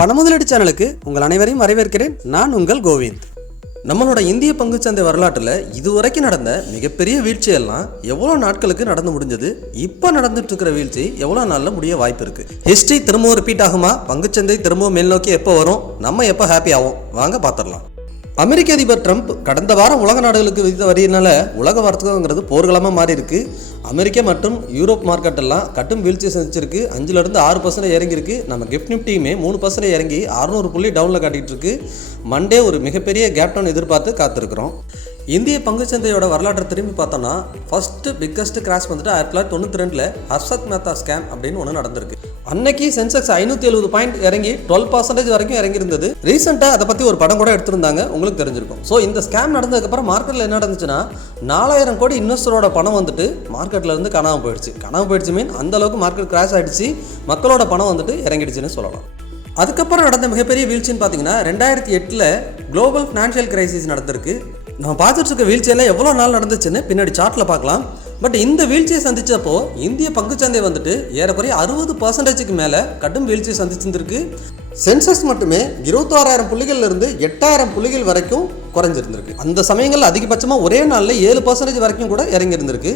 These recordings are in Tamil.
பண முதலீடு சேனலுக்கு உங்கள் அனைவரையும் வரவேற்கிறேன். நான் உங்கள் கோவிந்த். நம்மளோட இந்திய பங்குச்சந்தை வரலாற்றில் இதுவரைக்கும் நடந்த மிகப்பெரிய வீழ்ச்சியெல்லாம் எவ்வளோ நாட்களுக்கு நடந்து முடிஞ்சது? இப்போ நடந்துட்டு இருக்கிற வீழ்ச்சி எவ்வளோ நாளில் முடிய வாய்ப்பு இருக்கு? ஹிஸ்ட்ரி திரும்பவும் ரிப்பீட் ஆகுமா? பங்குச்சந்தை திரும்பவும் மேல் நோக்கி எப்போ வரும்? நம்ம எப்போ ஹாப்பி ஆகும் வாங்க பார்த்துடலாம். அமெரிக்க அதிபர் ட்ரம்ப் கடந்த வாரம் உலக நாடுகளுக்கு விதித்த வரியினால உலக வர்த்தகங்கிறது போர்க்களமாக மாறி இருக்கு அமெரிக்கா மற்றும் யூரோப் மார்க்கெட் எல்லாம் கட்டும் வீழ்ச்சி சந்திச்சிருக்கு. அஞ்சுலேருந்து ஆறு பர்சன்ட் இறங்கியிருக்கு. நம்ம கிஃப்ட் நிஃப்டியுமே மூணு பர்சன்ட் இறங்கி அறுநூறு புள்ளி டவுனில் காட்டிகிட்டு இருக்கு. மண்டே ஒரு மிகப்பெரிய கேப் டவுன் எதிர்பார்த்து காத்திருக்கிறோம். இந்திய பங்குச்சந்தையோட வரலாற்றை திரும்பி பார்த்தோம்னா ஃபர்ஸ்ட் பிக்கஸ்ட் கிராஷ் வந்துட்டு ஆயிரத்தி தொள்ளாயிரத்தி தொண்ணூற்றி ரெண்டில் ஹர்ஷத் மேத்தா ஸ்கேம் அப்படின்னு ஒன்று நடந்திருக்கு. அன்னைக்கு சென்செக்ஸ் ஐநூற்றி எழுபது பாயிண்ட் இறங்கி டுவெல் பர்சன்டேஜ் வரைக்கும் இறங்கியிருந்தது. ரீசெண்டாக அதை பற்றி ஒரு படம் கூட எடுத்திருந்தாங்க. உங்களுக்கு தெரிஞ்சிருக்கும். ஸோ இந்த ஸ்கேம் நடந்ததுக்கப்புறம் மார்க்கெட்டில் என்ன நடந்துச்சுன்னா நாலாயிரம் கோடி இன்வெஸ்டரோட பணம் வந்துட்டு மார்க்கெட்டில் இருந்து காணாமல் போயிடுச்சு. காணாமல் போயிடுச்சு மீன் அந்த அளவுக்கு மார்க்கெட் கிராஷ் ஆயிடுச்சு. மக்களோட பணம் வந்துட்டு இறங்கிடுச்சுன்னு சொல்லலாம். அதுக்கப்புறம் நடந்த மிகப்பெரிய வீழ்ச்சின்னு பார்த்தீங்கன்னா ரெண்டாயிரத்தி எட்டில் குளோபல் ஃபினான்ஷியல் கிரைசிஸ் நடந்திருக்கு. நம்ம பார்த்துட்டு இருக்க வீழ்ச்சியெல்லாம் எவ்வளோ நாள் நடந்துச்சுன்னு பின்னாடி சார்ட்டில் பார்க்கலாம். பட் இந்த வீழ்ச்சியை சந்தித்தப்போ இந்திய பங்குச்சந்தை வந்துட்டு ஏறக்குறைய அறுபது பர்சன்டேஜுக்கு மேலே கடும் வீழ்ச்சியை சந்திச்சிருந்திருக்கு. சென்சஸ் மட்டுமே இருபத்தாறாயிரம் புள்ளிகள்லேருந்து எட்டாயிரம் புள்ளிகள் வரைக்கும் குறைஞ்சிருந்திருக்கு. அந்த சமயங்களில் அதிகபட்சமாக ஒரே நாளில் ஏழு பர்சன்டேஜ் வரைக்கும் கூட இறங்கியிருந்திருக்கு.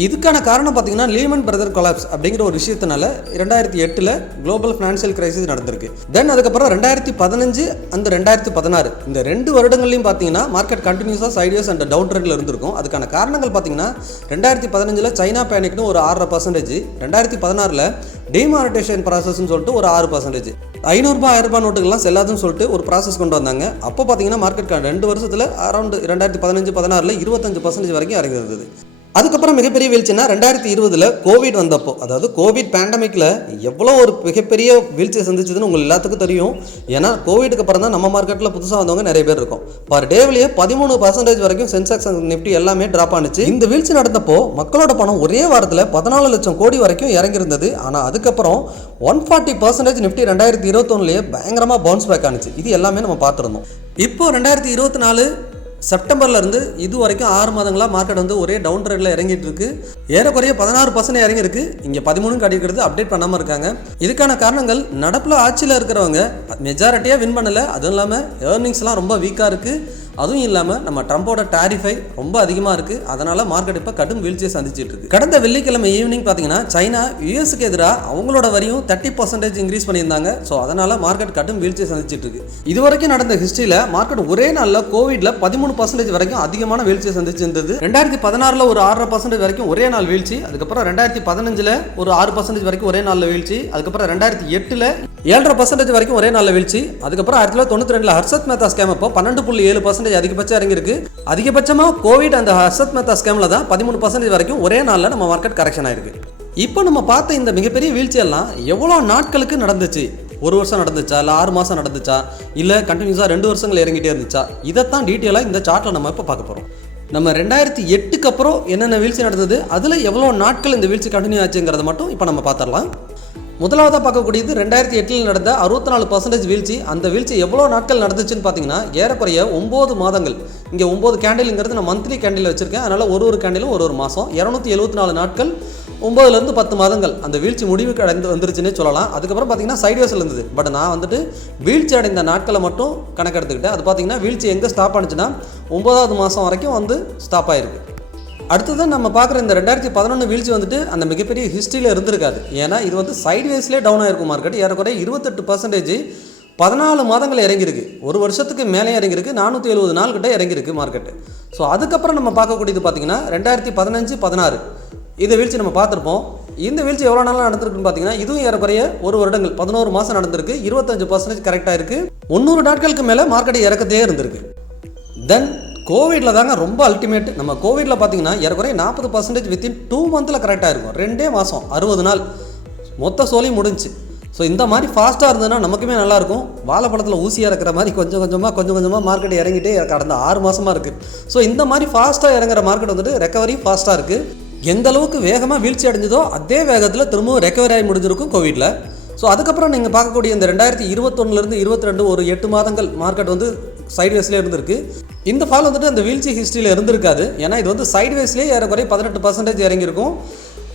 இதுக்கான காரணம் பார்த்தீங்கன்னா லீமன் பிரதர் கொலாப்ஸ் அப்படிங்கிற ஒரு விஷயத்தினால ரெண்டாயிரத்தி எட்டில் குளோபல் ஃபினான்ஷியல் கிரைசிஸ் நடந்திருக்கு. தென் அதுக்கப்புறம் ரெண்டாயிரத்தி பதினஞ்சு அந்த ரெண்டாயிரத்தி பதினாறு இந்த ரெண்டு வருடங்கள்லையும் பார்த்தீங்கன்னா மார்க்கெட் கண்டினியூஸாக சைடியஸ் அண்ட் டவுன் ட்ரெண்டில் இருந்திருக்கும். அதுக்கான காரணங்கள் பார்த்தீங்கன்னா ரெண்டாயிரத்தி பதினஞ்சில் சைனா பேனிக்னு ஒரு ஆறரை பர்சன்டேஜ் ரெண்டாயிரத்தி பதினாறில் டிமானிட்டேஷன் ப்ராசஸ்ன்னு சொல்லிட்டு ஒரு ஆறு பர்சன்டேஜ் ஐநூறுரூபா ஆயிரரூபா நோட்டுகள்லாம் செல்லாதுன்னு சொல்லிட்டு ஒரு ப்ராசஸ் கொண்டு வந்தாங்க. அப்போ பார்த்தீங்கன்னா மார்க்கெட் ரெண்டு வருஷத்தில் அரௌண்ட் ரெண்டாயிரத்தி பதினஞ்சு பதினாறில் இருபத்தஞ்சு பர்சன்டேஜ் வரைக்கும் இறங்கி இருந்தது அதுக்கப்புறம் மிகப்பெரிய வீழ்ச்சினா ரெண்டாயிரத்தி இருபதில் கோவிட் வந்தப்போ. அதாவது கோவிட் பேண்டமிக்கில் எவ்வளோ ஒரு மிகப்பெரிய வீழ்ச்சியை சந்திச்சதுன்னு உங்களுக்கு எல்லாத்துக்கும் தெரியும். ஏன்னா கோவிடுக்கு அப்புறம் தான் நம்ம மார்க்கெட்டில் புதுசாக வந்தவங்க நிறைய பேர் இருக்கும். பர் டேவிலேயே பதிமூணு பர்சன்டேஜ் வரைக்கும் சென்செக்ஸ் நிஃப்டி எல்லாமே ட்ராப் ஆனிச்சு. இந்த வீழ்ச்சி நடந்தப்போ மக்களோட பணம் ஒரே வாரத்தில் பதினாலு லட்சம் கோடி வரைக்கும் இறங்கியிருந்தது. ஆனால் அதுக்கப்புறம் ஒன் ஃபார்ட்டி பர்சன்டேஜ் நிஃப்டி ரெண்டாயிரத்தி இருபத்தொன்னுலேயே பயங்கரமாக பவுன்ஸ் பேக் ஆனிச்சு. இது எல்லாமே நம்ம பார்த்துருந்தோம். இப்போ ரெண்டாயிரத்தி இருபத்தி நாலு செப்டம்பர்ல இருந்து இது வரைக்கும் ஆறு மாதங்களாக மார்க்கெட் வந்து ஒரே டவுன் ட்ரெண்டில் இறங்கிட்டு இருக்கு ஏறக்குறைய பதினாறு பர்சன்ட் இறங்கியிருக்கு. இங்கே பதிமூணு காட்டிக்கிறது அப்டேட் பண்ணாமல் இருக்காங்க. இதுக்கான காரணங்கள் நடப்பில் ஆட்சியில் இருக்கிறவங்க மெஜாரிட்டியாக வின் பண்ணலை. அதுவும் இல்லாமல் ஏர்னிங்ஸ்லாம் ரொம்ப வீக்காக இருக்குது அதுவும் இல்லாமல் நம்ம ட்ரம்போட டாரிஃபை ரொம்ப அதிகமாக இருக்குது அதனால் மார்க்கெட் இப்போ கடும் வீழ்ச்சியை சந்திச்சிட்டு இருக்கு. கடந்த வெள்ளிக்கிழமை ஈவினிங் பார்த்தீங்கன்னா சைனா யூஎஸ்க்கு எதிராக அவங்களோட வரியும் தேர்ட்டி பர்சன்டேஜ் இன்க்ரீஸ் பண்ணியிருந்தாங்க. ஸோ அதனால் மார்க்கெட் கடும் வீழ்ச்சியை சந்திச்சிட்டு இருக்கு. இது வரைக்கும் நடந்த ஹிஸ்ட்ரியில் மார்க்கெட் ஒரே நாளில் கோவிட்ல பதிமூணு பர்சன்டேஜ் வரைக்கும் அதிகமான வீழ்ச்சியை சந்திச்சிருந்தது. ரெண்டாயிரத்தி பதினாறில் ஒரு ஆறரை பர்சன்டேஜ் வரைக்கும் ஒரே நாள் வீழ்ச்சி. அதுக்கப்புறம் ரெண்டாயிரத்தி பதினஞ்சில் ஒரு ஆறு பர்சன்டேஜ் வரைக்கும் ஒரே நாளில் வீழ்ச்சி. அதுக்கப்புறம் ரெண்டாயிரத்தி எட்டில் ஏழரை பர்சன்டேஜ் வரைக்கும் ஒரே நாளில் வீழ்ச்சி. அதுக்கப்புறம் ஆயிரத்தி தொள்ளாயிரத்தி தொண்ணூற்றி ரெண்டில் ஹர்ஷத் மேத்தா ஸ்கேம் அப்போ பன்னெண்டு புள்ளி ஏழு பர்சன்டேஜ் அதிகபட்சம் இறங்கிருக்கு அதிகபட்சமாக கோவிட் அந்த ஹர்ஷத் மேத்தா ஸ்கேமில் தான் பதிமூணு பர்சன்டேஜ் வரைக்கும் ஒரே நாளில் நம்ம மார்க்கெட் கரெக்ஷன் ஆயிருக்கு. இப்போ நம்ம பார்த்த இந்த மிகப்பெரிய வீழ்ச்சியெல்லாம் எவ்வளோ நாட்களுக்கு நடந்துச்சு? ஒரு வருஷம் நடந்துச்சா? இல்லை ஆறு மாதம் நடந்துச்சா? இல்லை கண்டினியூஸாக ரெண்டு வருஷங்கள் இறங்கிட்டே இருந்துச்சா? இதைத்தான் டீட்டெயிலாக இந்த சார்ட்டில் நம்ம இப்போ பார்க்க போகிறோம் நம்ம ரெண்டாயிரத்தி எட்டுக்கு அப்புறம் என்னென்ன வீழ்ச்சி நடந்தது? அதில் எவ்வளோ நாட்கள் இந்த வீழ்ச்சி கண்டினியூ ஆச்சுங்கிறத மட்டும் இப்போ நம்ம பார்த்துடலாம். முதலாவதாக பார்க்கக்கூடியது ரெண்டாயிரத்தி எட்டில் நடந்த அறுபத்தி நாலு பர்சன்டேஜ் வீழ்ச்சி. அந்த வீழ்ச்சி எவ்வளோ நாட்கள் நடந்துச்சுன்னு பார்த்தீங்கன்னா ஏறக்குறைய ஒம்பது மாதங்கள். இங்கே ஒம்பது கேண்டில்ங்கிறது நான் மந்த்லி கேண்டில் வச்சுருக்கேன். அதனால் ஒரு ஒரு கேண்டிலும் ஒரு ஒரு மாதம் இரநூத்தி எழுபத்தி நாலு நாட்கள் ஒம்பதுலேருந்து பத்து மாதங்கள். அந்த வீழ்ச்சி முடிவுக்கு அடைந்து வந்துருச்சுன்னே சொல்லலாம். அதுக்கப்புறம் பார்த்தீங்கன்னா சைட்வேஸில் இருந்தது. பட் நான் வந்துட்டு வீழ்ச்சி அடைந்த நாட்களை மட்டும் கணக்கெடுத்துக்கிட்டேன். அது பார்த்தீங்கன்னா வீழ்ச்சி எங்கே ஸ்டாப் ஆனிச்சுன்னா ஒன்பதாவது மாதம் வரைக்கும் வந்து ஸ்டாப் ஆயிருக்கு. அடுத்தது நம்ம பார்க்குற இந்த ரெண்டாயிரத்தி பதினொன்று வீழ்ச்சி வந்துட்டு அந்த மிகப்பெரிய ஹிஸ்ட்ரியில் இருந்திருக்காது. ஏன்னா இது வந்து சைட்வேஸ்லேயே டவுன் ஆகிருக்கும் மார்க்கெட் ஏறக்குறைய இருபத்தெட்டு பர்சன்டேஜ் பதினாலு மாதங்கள் இறங்கியிருக்கு. ஒரு வருஷத்துக்கு மேலே இறங்கியிருக்கு. நானூற்றி எழுபது நாள் கிட்ட இறங்கியிருக்கு மார்க்கெட்டு ஸோ அதுக்கப்புறம் நம்ம பார்க்கக்கூடியது பார்த்தீங்கன்னா ரெண்டாயிரத்தி பதினஞ்சு பதினாறு. இந்த வீழ்ச்சி நம்ம பார்த்துருப்போம். இந்த வீழ்ச்சி எவ்வளோ நாளாக நடந்திருக்குன்னு பார்த்தீங்கன்னா இதுவும் ஏறக்குறைய ஒரு வருடங்கள் பதினோரு மாதம் நடந்திருக்கு. இருபத்தஞ்சு பர்சன்டேஜ் கரெக்டாக இருக்குது முந்நூறு நாட்களுக்கு மேலே மார்க்கெட் இறக்கத்தே இருந்திருக்கு. தென் கோவிடில் தாங்க ரொம்ப அல்டிமேட் நம்ம கோவிடில் பார்த்தீங்கன்னா ஏறக்குறைய நாற்பது பர்சன்டேஜ் வித்தின் டூ மந்தில் கரெக்டாக இருக்கும் ரெண்டே மாதம் அறுபது நாள். மொத்த சோலையும் முடிஞ்சு. ஸோ இந்த மாதிரி ஃபாஸ்ட்டாக இருந்ததுன்னா நமக்குமே நல்லாயிருக்கும் வாழைப்பழத்தில் ஊசியாக இருக்கிற மாதிரி கொஞ்சம் கொஞ்சமாக கொஞ்சம் கொஞ்சமாக மார்க்கெட் இறங்கிட்டே கடந்த ஆறு மாதமாக இருக்குது ஸோ இந்த மாதிரி ஃபாஸ்ட்டாக இறங்குற மார்க்கெட் வந்துட்டு ரெக்கவரி ஃபாஸ்ட்டாக இருக்குது எந்த அளவுக்கு வேகமாக வீழ்ச்சி அடைஞ்சதோ அதே வேகத்தில் திரும்பவும் ரெக்கவரி ஆகி முடிஞ்சிருக்கும் கோவிடில் ஸோ அதுக்கப்புறம் நீங்கள் பார்க்கக்கூடிய இந்த ரெண்டாயிரத்தி இருபத்தொன்னுலேருந்து இருபத்தி ரெண்டு ஒரு எட்டு மாதங்கள் மார்க்கெட் வந்து சைட்வேஸ்லேயே இருந்திருக்கு. இந்த ஃபால் வந்துட்டு அந்த வீழ்ச்சி ஹிஸ்ட்ரியில் இருந்திருக்காது. ஏன்னா இது வந்து சைட்வேஸ்லேயே ஏறக்குறைய பதினெட்டு பர்சன்டேஜ் இறங்கியிருக்கும்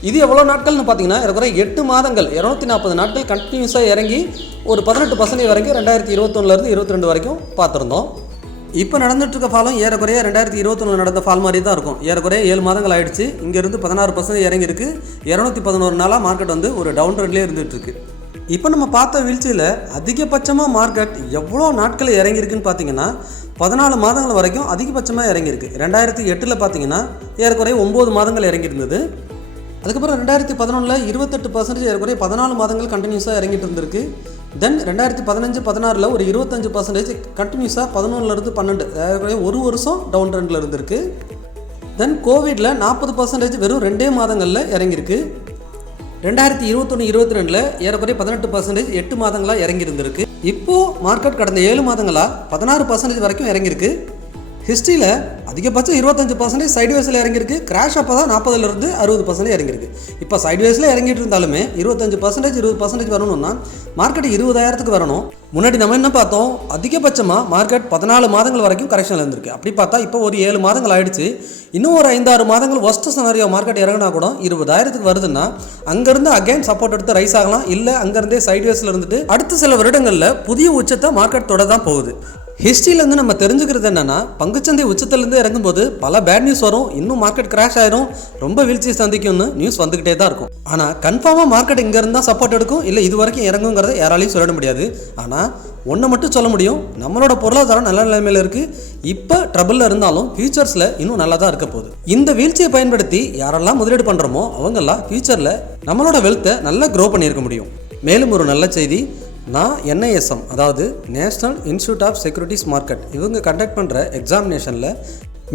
இது எவ்வளோ நாட்கள்னு பார்த்தீங்கன்னா ஏறக்குறைய எட்டு மாதங்கள் இரநூத்தி நாற்பது நாட்கள் கண்டினியூஸாக இறங்கி ஒரு பதினெட்டு பர்சன்டேஜ் வரைக்கும் ரெண்டாயிரத்தி இருபத்தொன்னுலேருந்து இருபத்தி ரெண்டு வரைக்கும் பார்த்துருந்தோம். இப்போ நடந்துட்டுருக்க ஃபாலும் ஏறக்குறைய ரெண்டாயிரத்தி இருபத்தொன்னு நடந்த ஃபால் மாதிரி தான் இருக்கும். ஏறக்குறைய ஏழு மாதங்கள் ஆயிடுச்சு. இங்கேருந்து பதினாறு பர்சன்ட் இறங்கியிருக்கு. இரநூத்தி பதினோரு நாளாக மார்க்கெட் வந்து ஒரு டவுன் ட்ரெண்ட்லேயே இருந்துகிட்ருக்கு இப்போ நம்ம பார்த்த வீழ்ச்சியில் அதிகபட்சமாக மார்க்கெட் எவ்வளோ நாட்கள் இறங்கியிருக்குன்னு பார்த்தீங்கன்னா பதினாலு மாதங்கள் வரைக்கும் அதிகபட்சமாக இறங்கியிருக்கு. ரெண்டாயிரத்தி எட்டில் பார்த்தீங்கன்னா ஏறக்குறைய ஒம்பது மாதங்கள் இறங்கியிருந்தது. அதுக்கப்புறம் ரெண்டாயிரத்தி பதினொன்றில் இருபத்தெட்டு பர்சன்டேஜ் ஏறக்குறைய பதினாலு மாதங்கள் கண்டினியூஸாக இறங்கிட்டு இருந்திருக்கு. தென் ரெண்டாயிரத்தி பதினஞ்சு பதினாறில் ஒரு இருபத்தஞ்சு பர்சன்டேஜ் கண்டினியூஸாக பதினொன்றுலேருந்து பன்னெண்டு ஏறக்குறைய ஒரு வருஷம் டவுன் ட்ரெண்டில் இருந்திருக்கு. தென் கோவிடில் நாற்பது பர்சன்டேஜ் வெறும் ரெண்டே மாதங்களில் இறங்கியிருக்கு. ரெண்டாயிரத்தி இருபத்தொன்று இருபத்தி ரெண்டில் ஏறக்குறைய பதினெட்டு பர்சன்டேஜ் எட்டு மாதங்களாக இறங்கியிருந்திருக்கு. இப்போது மார்க்கெட் கடந்த ஏழு மாதங்களாக பதினாறு பர்சன்டேஜ் வரைக்கும் இறங்கியிருக்கு. ஹிஸ்ட்ரியில் அதிகபட்சம் இருபத்தஞ்சு பர்சன்டேஜ் சைட்வேஸில் இறங்கியிருக்கு. கிராஷ் அப்போ தான் நாற்பதுலேருந்து அறுபது பர்சன்டேஜ் இறங்கியிருக்கு. இப்போ சைட்வேஸில் இறங்கிட்டு இருந்தாலுமே இருபத்தஞ்சு பர்சன்டேஜ் இருபது பர்சன்டேஜ் வரணும்னா மார்க்கெட் இருபதாயிரத்துக்கு வரணும். முன்னாடி நம்ம என்ன பார்த்தோம்? அதிகபட்சமாக மார்க்கெட் பதினாலு மாதங்கள் வரைக்கும் கரெக்ஷனில் இருந்திருக்கு. அப்படி பார்த்தா இப்போ ஒரு ஏழு மாதங்கள் ஆயிடுச்சு. இன்னும் ஒரு ஐந்தாறு மாதங்கள் ஒஸ்ட் சனாரியோ மார்க்கெட் இறங்கினா கூட இருபதாயிரத்துக்கு வருதுன்னா அங்கேருந்து அகைன் சப்போர்ட் எடுத்து ரைஸ் ஆகலாம். இல்லை அங்கேருந்தே சைட்வேஸில் இருந்துட்டு அடுத்த சில வருடங்களில் புதிய உச்சத்தை மார்க்கெட் தொட தான் போகுது. ஹிஸ்ட்ரியிலேருந்து நம்ம தெரிஞ்சுக்கிறது என்னென்னா பங்குச்சந்தை உச்சத்துலேருந்து இறங்கும்போது பல பேட் நியூஸ் வரும் இன்னும் மார்க்கெட் கிராஷ் ஆயிரும் ரொம்ப வீழ்ச்சி சந்திக்கும்னு நியூஸ் வந்துக்கிட்டே தான் இருக்கும். ஆனால் கன்ஃபார்மாக மார்க்கெட் இங்கே இருந்தால் சப்போர்ட் எடுக்கும் இல்லை இது வரைக்கும் இறங்குங்கிறத யாராலையும் சொல்லிட முடியாது. ஆனால் ஒன்றை மட்டும் சொல்ல முடியும் நம்மளோட பொருளாதாரம் நல்ல நிலைமையில் இருக்குது இப்போ ட்ரபிளில் இருந்தாலும் ஃபியூச்சர்ஸில் இன்னும் நல்லா தான் இருக்க போகுது. இந்த வீழ்ச்சியை பயன்படுத்தி யாரெல்லாம் முதலீடு பண்ணுறோமோ அவங்கெல்லாம் ஃபியூச்சரில் நம்மளோட வெல்த்தை நல்லா க்ரோ பண்ணியிருக்க முடியும். மேலும் ஒரு நல்ல செய்தி நான் என்ஐஎஸ்எம் அதாவது national institute of securities market இவங்க கண்டக்ட் பண்ணுற எக்ஸாமினேஷனில்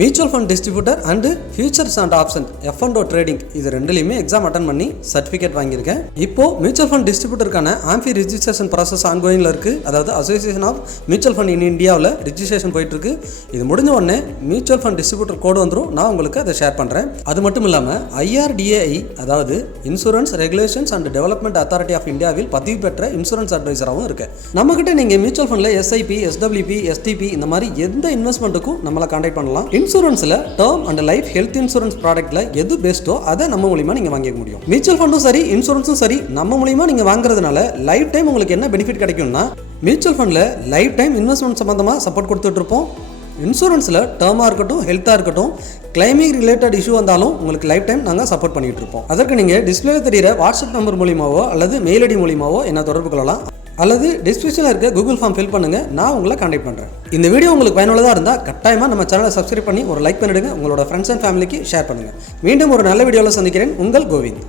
mutual fund distributor and futures and option F and trading இது ரெண்டுலையுமே எக்ஸாம் அட்டன் பண்ணி சர்டிஃபிகேட் வாங்கியிருக்கேன். இப்போ மியூச்சுவல் ஃபண்ட் டிஸ்ட்ரிபியூட்டருக்கான ஆம்பி ரிஜிஸ்ட்ரேஷன் ப்ராசஸ் ஆன்கோயிங்கில் இருக்குது அதாவது association of mutual fund in இந்தியாவில் ரிஜிஸ்ட்ரேஷன் போயிட்டு இருக்கு இது முடிஞ்ச உடனே மியூச்சுவல் ஃபண்ட் டிஸ்ட்ரிபியூட்டர் கோடு வந்துடும் நான் உங்களுக்கு அதை ஷேர் பண்ணுறேன் அது மட்டும் இல்லாமல் ஐஆர்டிஏஐ அதாவது insurance regulations and development authority of இந்தியாவில் பதிவு பெற்ற இன்சூரன்ஸ் அட்வைசராகவும் இருக்கு. நம்மகிட்ட நீங்கள் மியூச்சுவல் ஃபண்டில் எஸ்ஐபி எஸ்டபிள்யூபி எஸ்டிபி இந்த மாதிரி எந்த இன்வெஸ்ட்மெண்ட்டுக்கும் நம்மளை கான்டாக்ட் பண்ணலாம். இன்சூரன்ஸில் term and life health insurance ப்ராடக்ட்டில் எது பெஸ்ட்டோ அதை நம்ம மூலியமாக நீங்கள் வாங்கிக்க முடியும். மியூச்சுவல் ஃபண்டும் சரி இன்சூரன்ஸும் சரி நம்ம மூலியமாக நீங்கள் வாங்குறதுனால லைஃப் டைம் உங்களுக்கு என்ன பெனிஃபிட் கிடைக்கும்னா மியூச்சுவல் ஃபண்டில் லைஃப் டைம் இன்வெஸ்ட்மெண்ட் சம்மந்தமாக சப்போர்ட் கொடுத்துட்ருப்போம் இன்சூரன்ஸில் டேர்மாக இருக்கட்டும் ஹெல்த்தாக இருக்கட்டும் கிளைமிங் ரிலேட்டட் இஷ்யூ வந்தாலும் உங்களுக்கு லைஃப் டைம் நாங்கள் சப்போர்ட் பண்ணிகிட்டு இருப்போம். அதற்கு நீங்கள் டிஸ்பிளே தெரியிற வாட்ஸ்அப் நம்பர் மூலியமாவோ அல்லது மெயில் ஐடி மூலியமாவோ என்ன தொடர்பு கொள்ளலாம். அல்லது டிஸ்கிரிப்ஷனில் இருக்க கூகுள் ஃபார்ம் ஃபில் பண்ணுங்கள் நான் உங்களை கான்டாக்ட் பண்ணுறேன் இந்த வீடியோ உங்களுக்கு பயனுள்ளதாக இருந்தால் கட்டாயமாக நம்ம சேனலை சப்ஸ்கிரைப் பண்ணி ஒரு லைக் பண்ணிடுங்க. உங்களோட ஃப்ரெண்ட்ஸ் அண்ட் ஃபேமிலிக்கு ஷேர் பண்ணுங்கள் மீண்டும் ஒரு நல்ல வீடியோவில் சந்திக்கிறேன். உங்கள் கோவிந்த்.